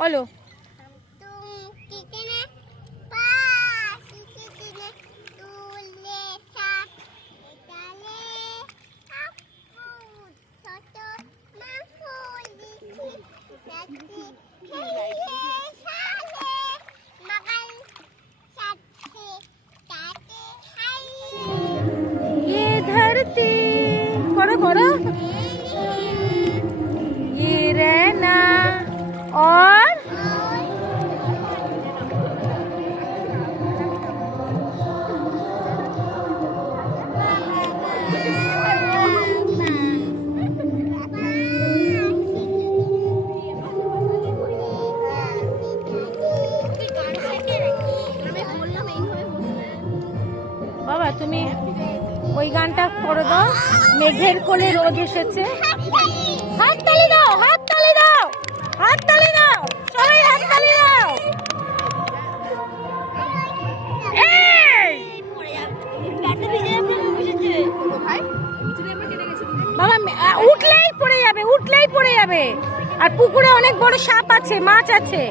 বলো। ये धरती करो करो, ये रहना और বাবা তুমি ওই গানটা করে দাও। মেঘের কোলে রোদ এসেছে। হাত তালি দাও, হাত তালি দাও, হাত তালি দাও, সবাই হাত তালি দাও। বাবা উঠলেই পড়ে যাবে, উঠলেই পড়ে যাবে। আর পুকুরে অনেক বড় সাপ আছে, মাছ আছে।